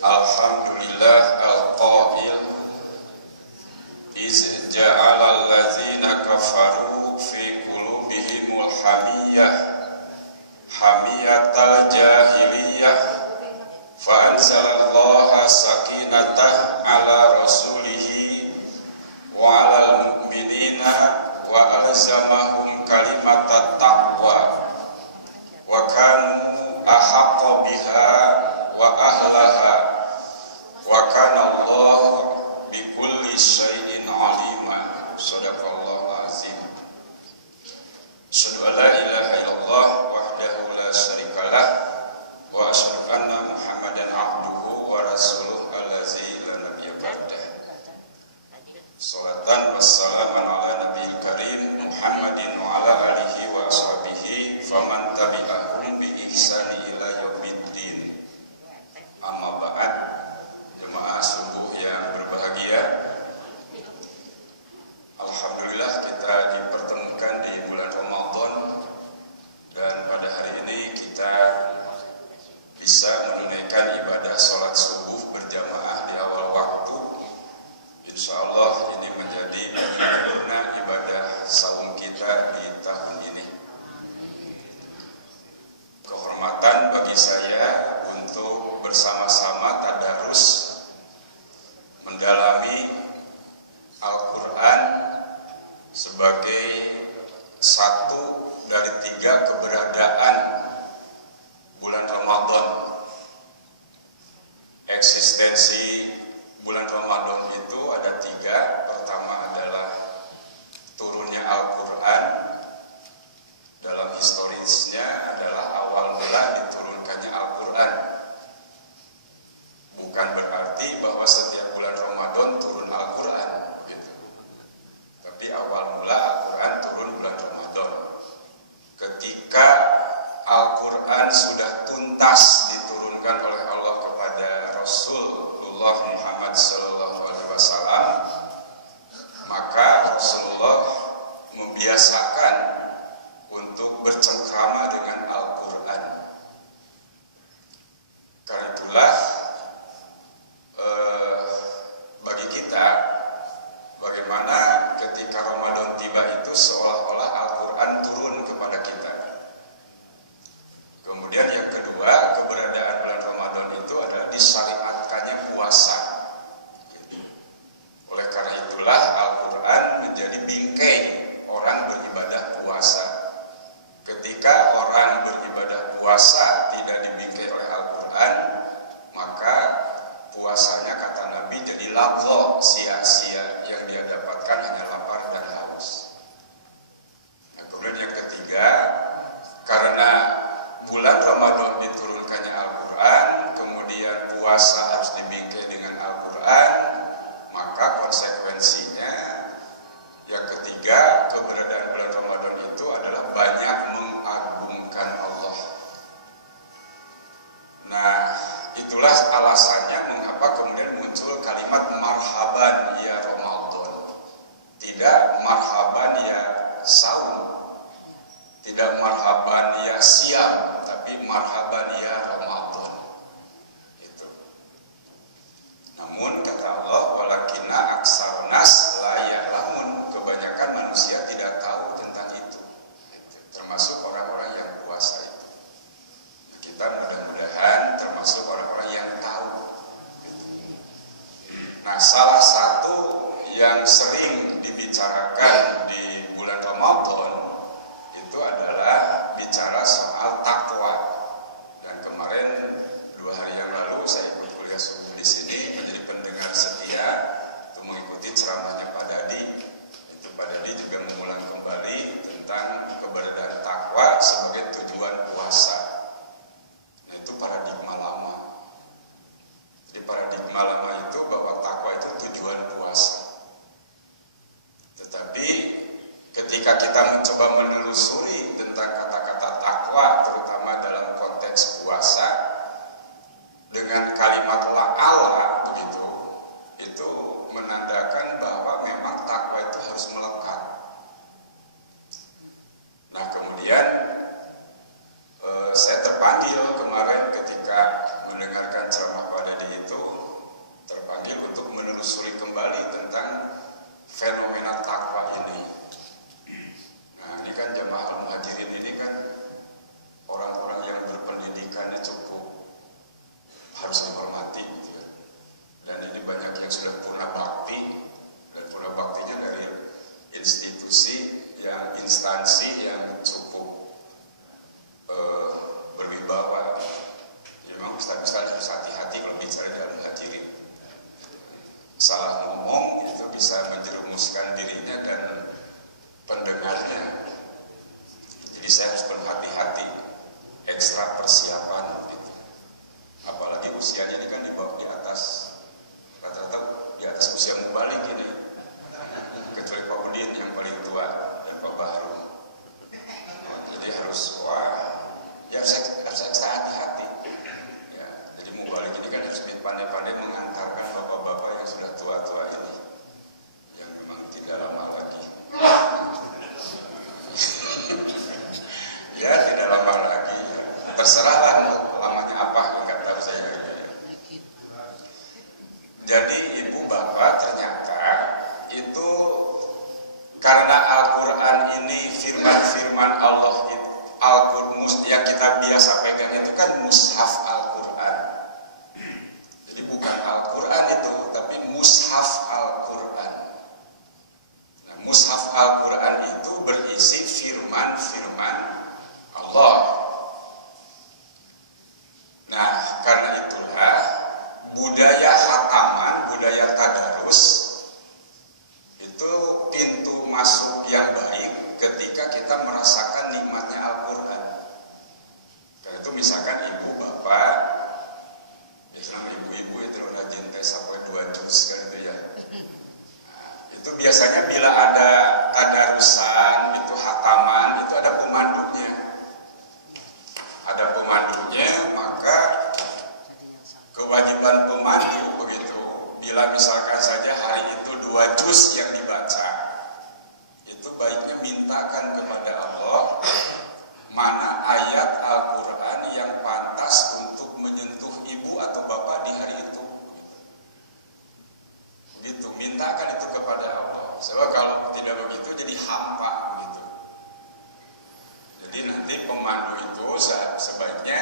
Alhamdulillah al-qail iz ja'alal ladzina kafaru fi qulubihimul hamiyatal jahiliyah fa anzalallaha sakinatah ala rasulihi wa alal mu'minina wa alzamahum kalimatat taqwa wa kanu ahaqqa biha wa ahlaha wa kana Allah bikulli syai'in alima. Shadaqallahu azim. Asyhadu an la ilaha illallah wahdahu la syarikalah wa asyhadu anna Muhammadan abduhu wa rasuluh allazi la nabiyya ba'dah. Shalatan wassalaman ala nabiyil karim Muhammadin wa ala alihi wa ashabihi faman tabi'ahum bi ihsani ila yaumiddin. Amma ba'd, jemaah subuh yang berbahagia. Alhamdulillah kita dipertemukan di bulan Ramadan, dan pada hari ini kita bisa menunaikan ibadah sholat subuh berjamaah di awal waktu. Insya Allah ini menjadi sempurna ibadah saum kita di tahun ini. Kehormatan bagi saya untuk bersama-sama tadarus mendalami Al-Quran sebagai satu dari 3 keberadaan bulan Ramadan. Eksistensi bulan Ramadan itu ada 3. Pertama adalah turunnya Al-Quran. Dalam historisnya adalah awal mula diturunkannya Al-Quran. Bukan berarti bahwa setiap bulan Ramadan turun Al-Quran, gitu. Tapi awal mula Al-Quran turun bulan Ramadan. Ketika Al-Quran sudah tuntas diturunkan oleh Allah kepada Rasulullah Muhammad SAW, maka Rasulullah membiasakan untuk bercengkrama dengan Al-Quran. Karena itulah bagi kita, bagaimana ketika Ramadan tiba itu seolah-olah Al-Quran turun kepada kita. Kemudian yang kedua, keberadaan bulan Ramadan itu adalah disyariatkannya puasa. Oleh karena itulah Al-Quran menjadi bingkai orang beribadah puasa. Ketika orang beribadah puasa tidak dibingkai oleh Al-Quran, maka puasanya kata Nabi jadi lagho, sia-sia, yang dia dapatkan hanya lapar dan haus. Nah, kemudian yang ketiga, karena bulan Ramadan diturunkannya Al-Quran, kemudian puasa harus dibingkai dengan Al-Quran, maka konsekuensinya yang ketiga, keberadaan bulan Ramadan itu adalah banyak mengagungkan Allah. Nah, itulah alasannya mengapa kemudian muncul kalimat marhaban ya Ramadan. Tidak marhaban ya saum, tidak marhaban ya siam, tapi marhaban ya Ramadan. Itu. Namun kata Allah, walakinna aksarnas la ya'lamun, kebanyakan manusia tidak tahu tentang itu. Termasuk orang-orang yang puasa itu. Kita mudah-mudahan termasuk orang-orang yang tahu. Nah, salah satu yang sering dibicarakan di bulan Ramadan itu adalah bicara soal takwa. ekstra persiapan gitu. Apalagi usianya ini kan di bawah, di atas, rata-rata di atas usia mubalik ini, kecuali Pak Udin yang paling tua dan Pak Bahru. Jadi harus ya harus hati-hati ya. Jadi mubalik ini kan harus pandai-pandai mengantarkan bapak-bapak yang sudah tua-tua ini, yang memang tidak lama lagi ya, tidak lama lagi, terserahlah lamanya apa, nggak tahu saya. Jadi ibu bapak, ternyata itu karena Al-Quran ini firman-firman Allah itu, Al-Quran yang kita biasa pegang itu kan mushaf Al-Quran. Jadi bukan Al-Quran itu, tapi mushaf Al-Quran. Nah, mushaf Al-Quran itu berisi firman-firman Allah. Nah, karena itulah budaya khataman, budaya tadarus itu pintu masuk yang baik ketika kita merasakan nikmatnya Al-Quran. Karena itu misalkan ibu bapak, biasanya ibu-ibu itu udah jentai sampai 2 juz gitu ya. Nah, itu biasanya bila ada tadarusan, itu khataman, itu ada pemandunya. Ada pemandunya, maka kewajiban pemandu begitu, bila misalkan saja hari itu 2 juz yang dibaca, itu baiknya mintakan kepada Allah mana ayat Al-Quran yang pantas untuk menyentuh ibu atau bapak di hari itu. Begitu, mintakan itu kepada Allah. Sebab kalau tidak begitu jadi hampa gitu. Jadi nanti pemandu itu sebaiknya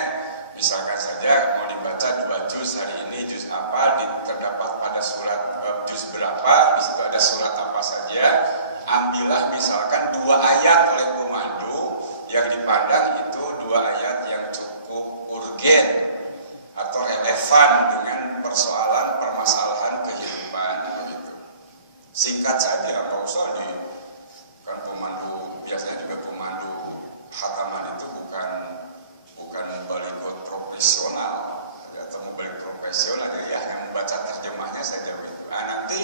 misalkan saja mau dibaca 2 juz hari ini, juz apa terdapat pada surat juz berapa, di situ ada surat apa saja, ambillah misalkan 2 ayat oleh pemandu yang dipandang itu 2 ayat yang cukup urgen atau relevan dengan permasalahan kehidupan gitu. Singkat saja, nggak usah kan pemandu biasanya juga pemandu khataman itu bukan baligot profesional atau balik profesional, jadi hanya membaca terjemahnya saja begitu. Nah, nanti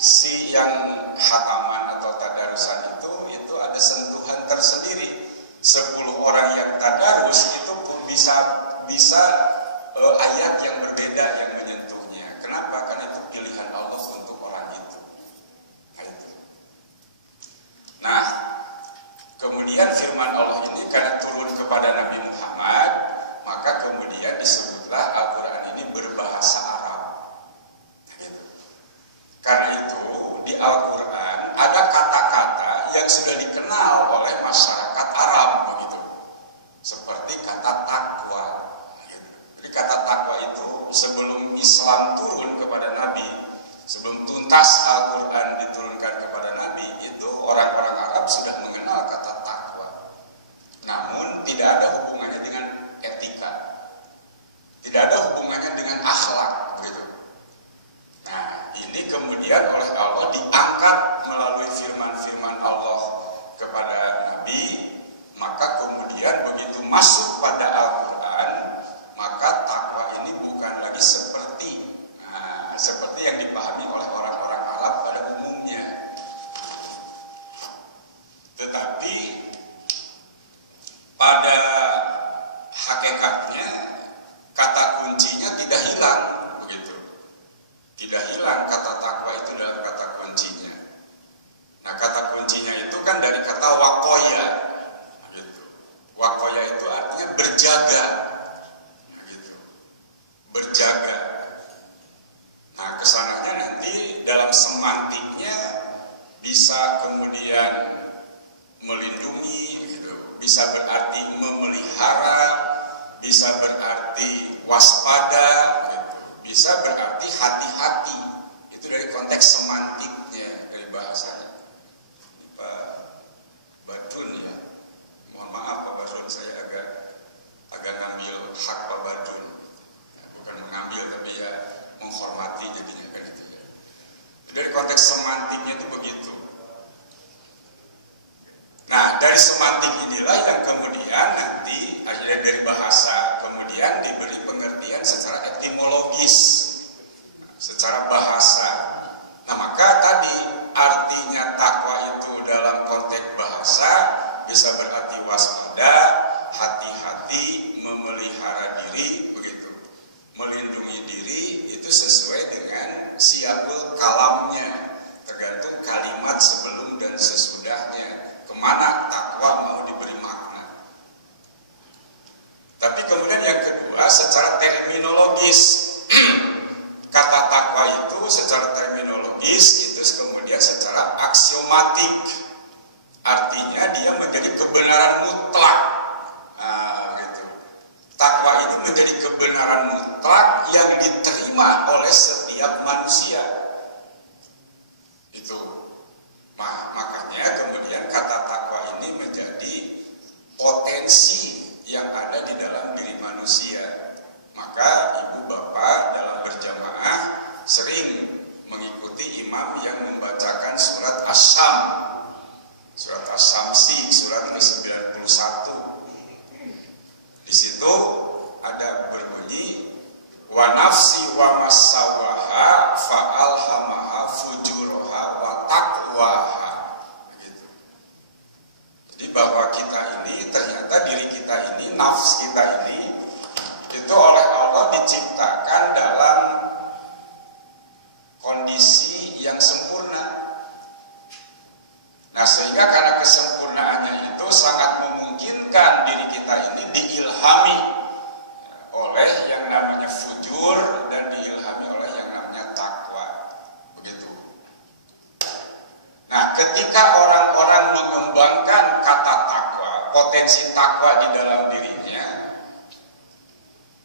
si yang khataman atau tadarusan itu ada sentuhan tersendiri. 10 orang yang tadarus itu pun bisa ayat yang berbeda yang menyentuhnya. Kenapa? Karena itu pilihan Allah untuk orang itu. Nah, kemudian firman Allah ini karena turun kepada Nabi Muhammad, maka kemudian disebutlah Al-Quran ini berbahasa Arab. Karena itu di Al-Quran ada kata-kata yang sudah dikenal oleh masyarakat Arab begitu, seperti kata takwa. Jadi kata takwa itu sebelum Islam turun kepada Nabi, sebelum tuntas Al-Quran diturunkan kepada Nabi, itu orang-orang Arab sudah mengenal kata takwa. Namun tidak ada hubungannya dengan etika, tidak ada hubungannya dengan akhlak begitu. Nah, ini kemudian oleh Allah diangkat melalui firman-firman Allah kepada Nabi, maka kemudian begitu masuk pada Al-Quran, maka takwa ini bukan lagi seperti yang dipahami oleh orang-orang Arab pada umumnya. Tetapi pada hakikatnya kata kuncinya tidak hilang begitu. Tidak hilang kata takwa itu dalam kata kuncinya. Nah, kata kuncinya itu kan dari kata wakoya gitu. Wakoya itu artinya berjaga gitu. Berjaga. Nah, kesananya nanti dalam semantiknya bisa kemudian melindungi gitu. Bisa berarti memelihara, bisa berarti waspada gitu. Bisa berarti hati-hati. Itu dari konteks semantiknya, dari bahasanya. Pak Badrun ya, mohon maaf Pak Badrun, saya agak ngambil hak Pak Badrun, bukan mengambil tapi ya menghormati jadinya kan itu ya. Dari konteks semantiknya itu begitu. Nah, dari semantik inilah yang kemudian nanti akhirnya dari bahasa kemudian diberi pengertian secara etimologis, secara bahasa. Nah, maka tadi artinya takwa itu dalam konteks bahasa bisa berarti waspada, hati-hati, memelihara diri, begitu. Melindungi diri itu sesuai dengan siapul kalamnya, tergantung kalimat sebelum dan sesudahnya, kemana takwa mau diberi makna. Tapi kemudian yang kedua, secara terminologis, kata takwa itu secara terminologis itu kemudian secara aksiomatik, artinya dia menjadi kebenaran mutlak. Gitu. Takwa ini menjadi kebenaran mutlak yang diterima oleh setiap manusia. Itu. Makanya kemudian kata takwa ini menjadi potensi yang ada di dalam diri manusia. Maka ibu bapak dalam berjamaah sering mengikuti imam yang membacakan surat Asy-Syam, surat Asy-Syamsi, surat ke-91. Di situ ada berbunyi wa nafsi wa masawaha fa'alhamaha fujuraha wa taqwaha. Begitu. Jadi bahwa kita ini ternyata diri kita ini, nafs kita ini itu oleh Allah diciptakan dalam kondisi yang sempurna. Nah, sehingga karena kesempurnaannya itu sangat memungkinkan diri kita ini diilhami oleh yang namanya fujur dan diilhami oleh yang namanya takwa. Begitu. Nah, ketika orang-orang mengembangkan kata takwa, potensi takwa di dalam dirinya,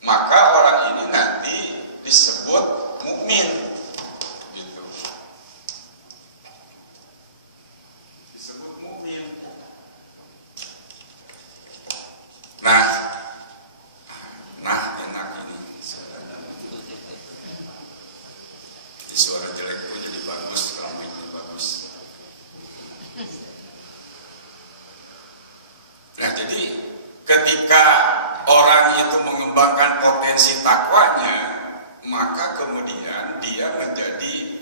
maka orang ini nanti disebut mukmin. Gitu. Disebut mukmin. Nah enak ini. Di suara jelek pun jadi bagus kalau mic-nya bagus. Nah, jadi ketika orang itu mengembangkan potensi takwanya, maka kemudian dia menjadi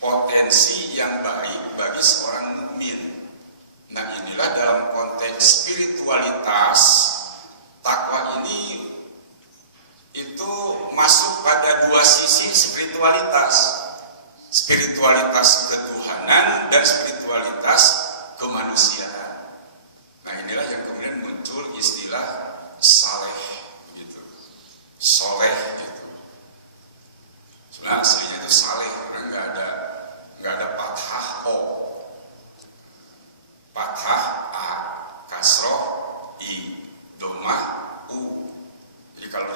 potensi yang baik bagi seorang mukmin. Nah, inilah dalam konteks spiritualitas, takwa ini itu masuk pada dua sisi spiritualitas. Spiritualitas ketuhanan dan spiritualitas kemanusiaan. Nah, inilah yang kemudian muncul istilah saleh, gitu, soleh, gitu. Sebenarnya aslinya itu saleh, karena nggak ada fathah o, fathah a, kasroh i, domah u. Jadi kalau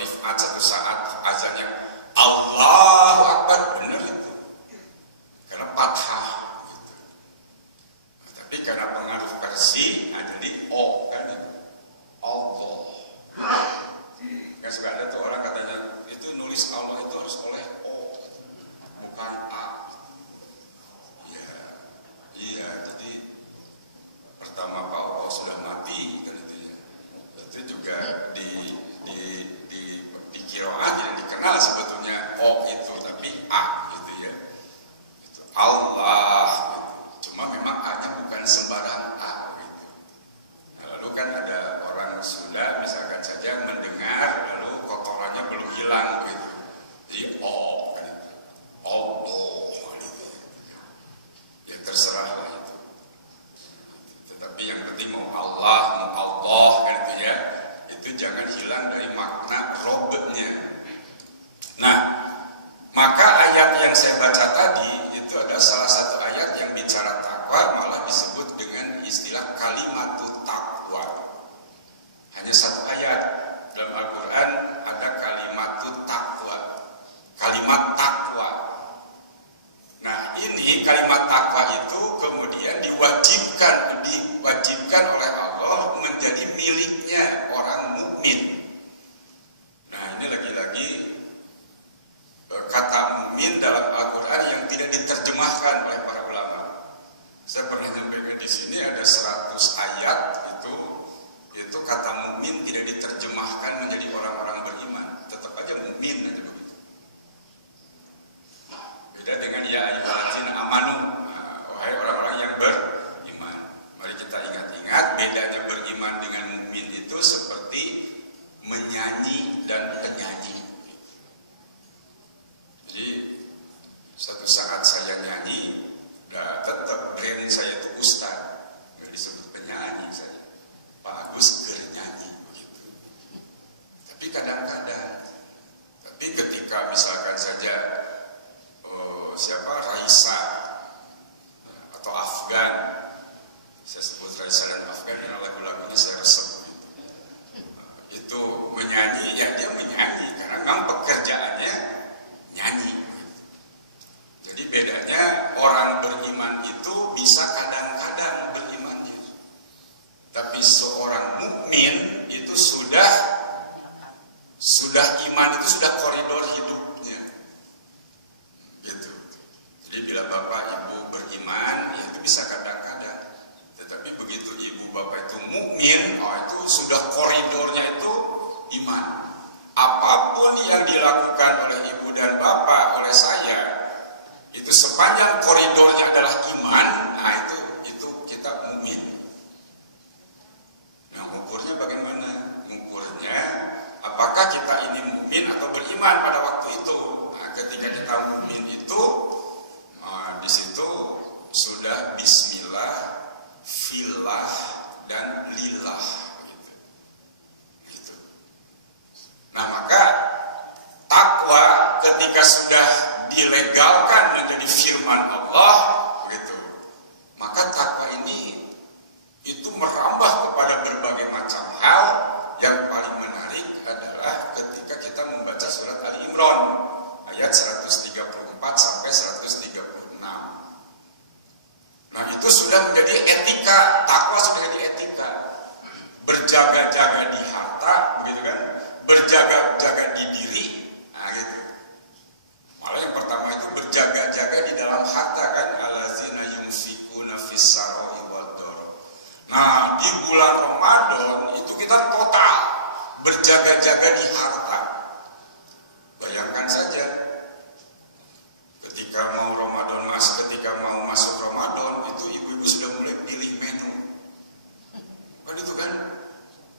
rifat satu saat azannya Allahu Akbar, benar itu, karena fathah, gitu. Nah, tapi karena pengaruh versi, jadi o kan itu. Allah. Kan suka ada tuh orang katanya itu nulis Allah itu harus oleh O, bukan A. Ya, iya. Jadi pertama Pak Allah sudah mati kan itu ya. Itu juga di qiraat yang dikenal sebetulnya O itu, tapi A gitu ya. Itu Allah. Gitu. Cuma memang A-nya bukan sembarang A gitu. Nah, lalu kan ada Sunda misalkan saja mendengar lalu kotorannya belum hilang gitu, jadi oh kan itu, Allah gitu. Ya terserahlah itu, tetapi yang penting mau Allah kan itu ya, itu jangan hilang dari makna robnya. Nah, maka ayat yang saya baca tadi itu adalah salah satu ayat yang bicara takwa, malah disebut dengan istilah kalimatut takwa. Hanya satu ayat dalam Al-Quran ada kalimatut takwa, kalimat takwa. Nah, ini kalimat takwa itu kemudian diwajibkan oleh Allah menjadi miliknya orang mukmin. Nah, ini lagi-lagi kata mukmin dalam Al-Quran yang tidak diterjemahkan oleh para ulama. Saya pernah nyampaikan di sini ada 100 kadang-kadang. Tapi ketika misalkan saja siapa Raisa atau Afgan, saya sebut Raisa dan Afgan yang lagu-lagunya saya resep itu menyanyi, ya dia menyanyi karena memang pekerjaannya nyanyi. Jadi bedanya orang beriman itu bisa kadang-kadang berimannya, tapi seorang mukmin itu sudah iman, itu sudah koridor hidupnya gitu. Jadi bila bapak ibu beriman, ya itu bisa kadang-kadang. Tetapi begitu ibu bapak itu mukmin, itu sudah koridornya itu iman. Apapun yang dilakukan oleh ibu dan bapak, oleh saya, itu sepanjang koridornya adalah iman, nah itu kita mukmin. Nah, ukurnya bagaimana? Ukurnya apakah kita ini mukmin atau beriman pada waktu itu? Nah, ketika kita mukmin itu, di situ sudah bismillah, fillah, dan lillah. Gitu. Nah, maka takwa ketika sudah dilegalkan menjadi firman Allah, begitu, maka takwa ini itu merambah kepada berbagai macam hal. Yang paling menarik adalah ketika kita membaca surat Ali Imran ayat 134 sampai 136. Nah, itu sudah menjadi etika, takwa sudah menjadi etika. Berjaga-jaga di harta, begitu kan? Berjaga-jaga di diri, nah gitu. Malah yang pertama itu berjaga-jaga di dalam harta kan, allazina yunfikuna fis-sarra'i wad-dharra. Nah, di bulan Ramadan itu kita total berjaga-jaga di harta. Bayangkan saja ketika mau masuk Ramadan itu ibu-ibu sudah mulai pilih menu. Kan itu kan?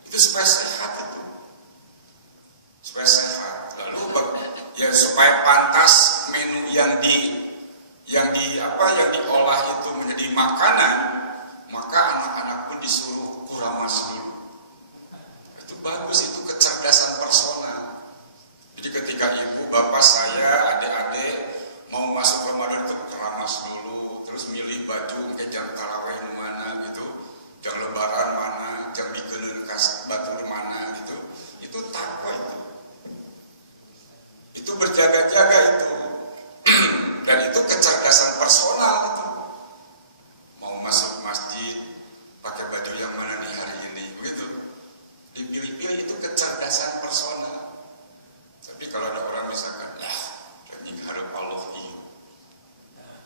Itu supaya sehat itu. Supaya sehat. Lalu ya supaya pantas menu yang diolah itu menjadi makanan, maka anak-anak pun disuruh kuramas dulu. Itu bagus, itu kecerdasan personal. Jadi ketika ibu, bapak, saya, adik-adik mau masuk Ramadan itu keramas dulu, terus milih baju ke jam tarawih mana gitu, jam lebaran mana, jam dikeun kas batur mana gitu. Itu takwa itu. Itu berjaga-jaga itu. Dan itu kecerdasan personal itu. Mau masuk masjid pakai baju yang mana nih hari ini, begitu. Dipilih-pilih, itu kecerdasan personal. Tapi kalau ada orang misalkan, anjing hareup Allah ieu.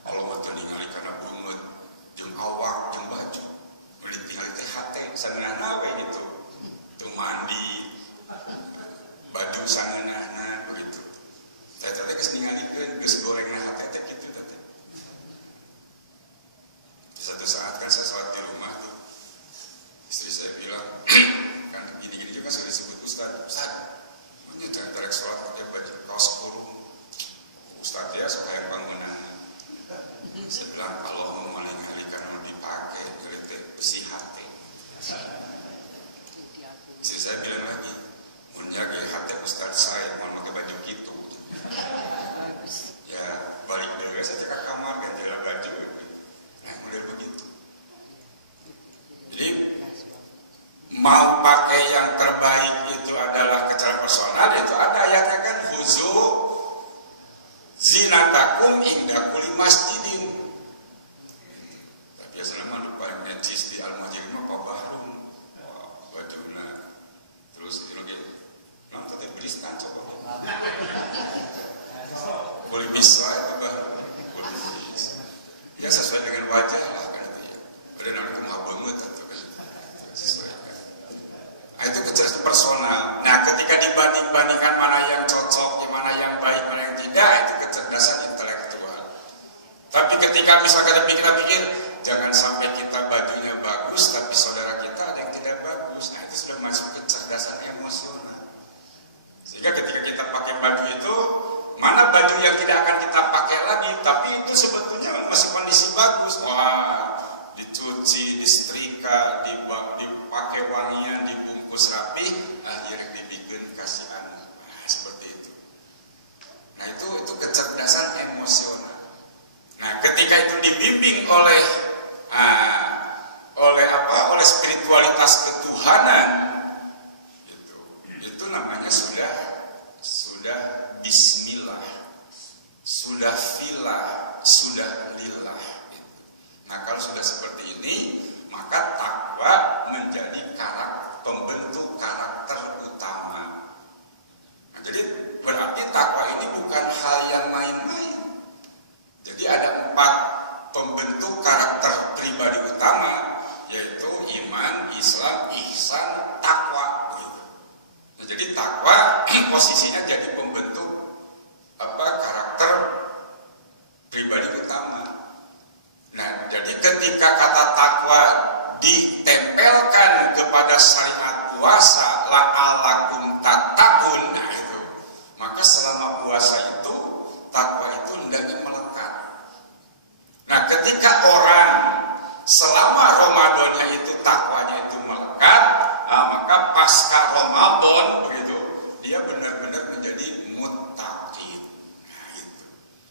Allah mah teu ningali kana beungeut, jeung awak, jeung baju. Beli tingali teh hate saneunana we gitu. Tuh mandi, baju saneunana begitu. Saya teh geus ningalikeun, geus gorengna hate teh kitu teh. Satu saat kan saya sholat di rumah tuh, istri saya bilang, kan gini-gini juga sudah disebut Ustaz, punya jangan tarik sholat pakai baju kaos kurung. Ustaz ya suka yang bangunan. Saya bilang kalau mau maling halikan mau dipakai, ngerti besi hati. Istri saya bilang lagi, mau jaga hati Ustaz saya mau pakai baju gitu. Ya balik dulu ya, saya ke kamar gantilah baju. Nah mulai begitu. Jadi mau pakai yang terbaik itu adalah kecerdasan personal. Itu ada ayatnya kan, khuzu zinatakum inda kulli masjidin. Tapi biasanya mah lupa necis di al-masjid mah pabahrun. Bajuna terus ini lagi nonton teh beristan coba. Boleh bisa itu baru. Boleh bisa. Ya sesuai dengan wajah lah kan itu ya. Udah namanya kumaha beungeut atuh kan. Sesuai. Nah, itu kecerdasan personal. Nah, ketika dibanding-bandingkan mana yang cocok, mana yang baik, mana yang tidak, itu kecerdasan intelektual. Tapi ketika misalkan kita pikir, jangan sampai kita bajunya bagus, tapi saudara kita ada yang tidak bagus. Nah, itu sudah masuk kecerdasan emosional. Sehingga ketika kita pakai baju itu, mana baju yang tidak akan kita pakai lagi, tapi itu sebetulnya masih kondisi bagus. Wah, dicuci, disetrika, dipakai wangian, dibungkus rapi, akhirnya dibikin kasih anak. namanya sudah bismillah, sudah filah, sudah lillah. Nah kalau sudah seperti ini, maka takwa menjadi pembentuk karakter utama. Nah, jadi berarti takwa ini bukan hal yang main-main. Jadi ada 4 pembentuk karakter pribadi utama, yaitu iman, Islam, ihsan, takwa. Nah, jadi takwa posisinya jadi pembentuk karakter pribadi utama. Nah, jadi ketika kata takwa ditempelkan kepada syariat puasa, la'allakum tattaqun, nah itu, maka selama puasa itu takwa itu hendaknya melekat. Nah, ketika orang selama Ramadannya itu takwanya itu melekat, maka pasca Ramadan begitu dia benar-benar menjadi muttaqin. Nah, itu.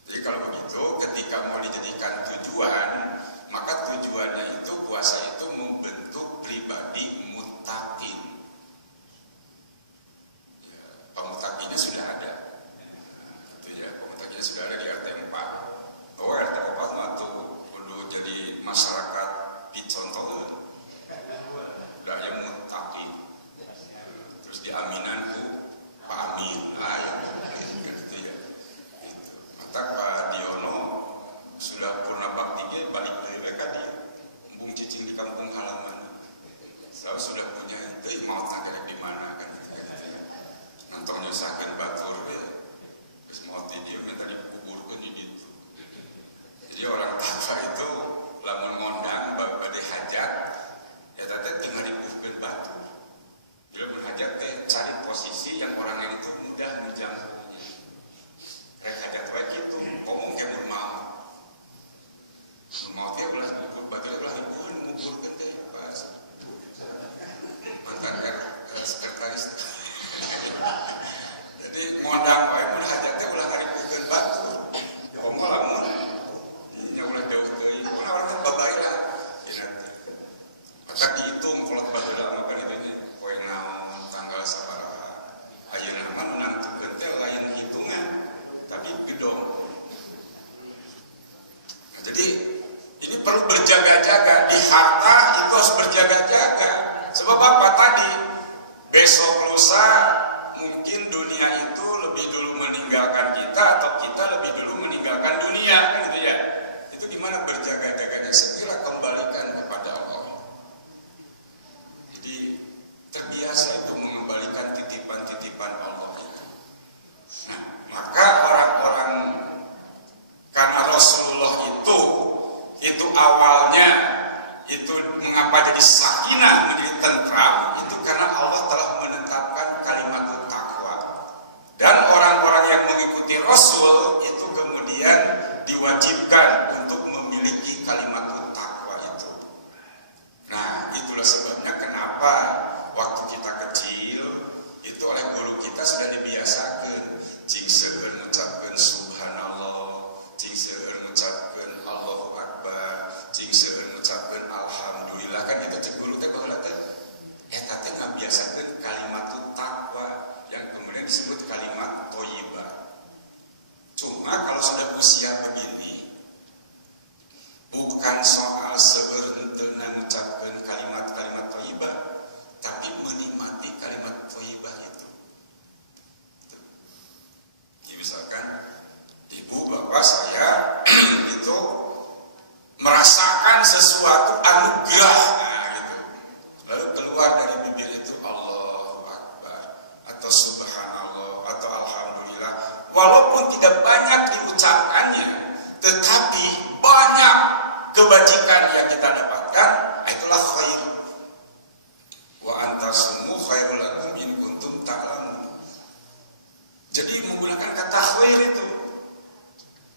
Jadi kalau begitu, ketika mau dijadikan tujuan, maka tujuannya itu puasa itu membentuk pribadi muttaqin. Ya, pemuttaqinnya sudah ada. Itu ya, pemuttaqinnya sudah ada di RT 4. Oh, RT 4 mah tuh kudu jadi masyarakat dicontoh. Udah ya muttaqin. Terus diaminan ku Pak Amin. Nah, ya, gitu ya. Maka Pak Diono sudah purna bakti balik dari mereka di embung cicing di kampung halaman. Saya sudah punya itu mau tanya di mana kan gitu ya. Nonton nyusakeun batur ya. Terus mau dia minta dikuburkeun di ditu. Jadi orang takwa itu lamun ngondang bade hajat ya teh tengah dikuburkeun batu. Jadi lamun hajat teh cari posisi yang orang yang itu mudah menjangkaunya. Rek hajat wae kitu, ngomong ke mun mau. Mau dia belah kubur, batu belah nguburkeun teh pas. Mantan sekretaris. Jadi ngondang wae mun hajat teh belah dikuburkeun batu. Komo lamun nya ulah jauh teuing, kunaon orang babaira. Maka dihitung kalau baheula mah kan itu poe naon tanggal sabaraha. Ayeuna mah nantungkeun teh lain hitungan, tapi gedong. Nah, jadi ini perlu berjaga-jaga. Di harta itu harus berjaga-jaga. Sebab apa tadi? Besok lusa mungkin dunia itu lebih dulu meninggalkan kita atau kita lebih dulu meninggalkan dunia, kan gitu ya. Itu gimana berjaga-jaganya? Segera kembalikan kepada Allah. Jadi terbiasa itu mengembalikan titipan-titipan Allah itu. Nah, maka orang-orang karena Rasulullah itu awalnya itu mengapa jadi sakinah, menjadi tentram, itu karena Allah telah menetapkan kalimat takwa. Dan orang-orang yang mengikuti Rasul itu kemudian diwajibkan untuk memiliki kalimat takwa itu. Nah, itulah sebabnya kenapa waktu kita kecil itu oleh guru kita sudah dibiasakan cing seueur ngucapkeun subhanallah, cing seueur ngucapkeun Allahu akbar, cing seueur ngucapkeun alhamdulillah, kan itu cek guru teh baheula teh eta teh ngabiasakeun kalimat takwa yang kemudian disebut kalimat thayyibah. Cuma kalau sudah usia begini bukan soal seueur henteu ngucapkeun kalimat-kalimat thayyibah, tapi menikmati kalimat thayyibah itu. Ya, misalkan ibu bapak saya itu merasakan sesuatu anugerah, nah gitu. Lalu keluar dari bibir itu Allahu Akbar atau Subhanallah atau Alhamdulillah. Walaupun tidak banyak diucapkannya, tetapi banyak kebajikan yang kita dapatkan, itulah khair. Wa antasumu khairul lakum in kuntum ta'lamun. Jadi menggunakan kata khair itu.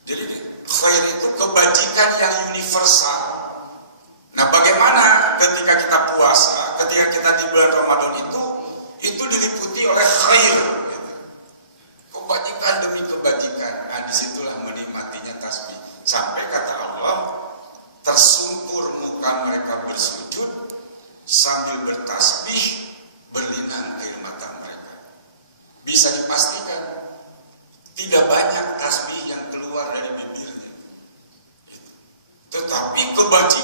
Jadi khair itu kebajikan yang universal. Nah, bagaimana ketika kita puasa, ketika kita di bulan Ramadan itu diliputi oleh khair. Kebajikan demi kebajikan. Nah, disitulah menikmatinya tasbih. Sampai kata Allah, tersungkur muka mereka bersujud sambil bertasbih, berlinang air mata mereka. tidak banyak tasbih yang keluar dari bibirnya. Tetapi kebajikan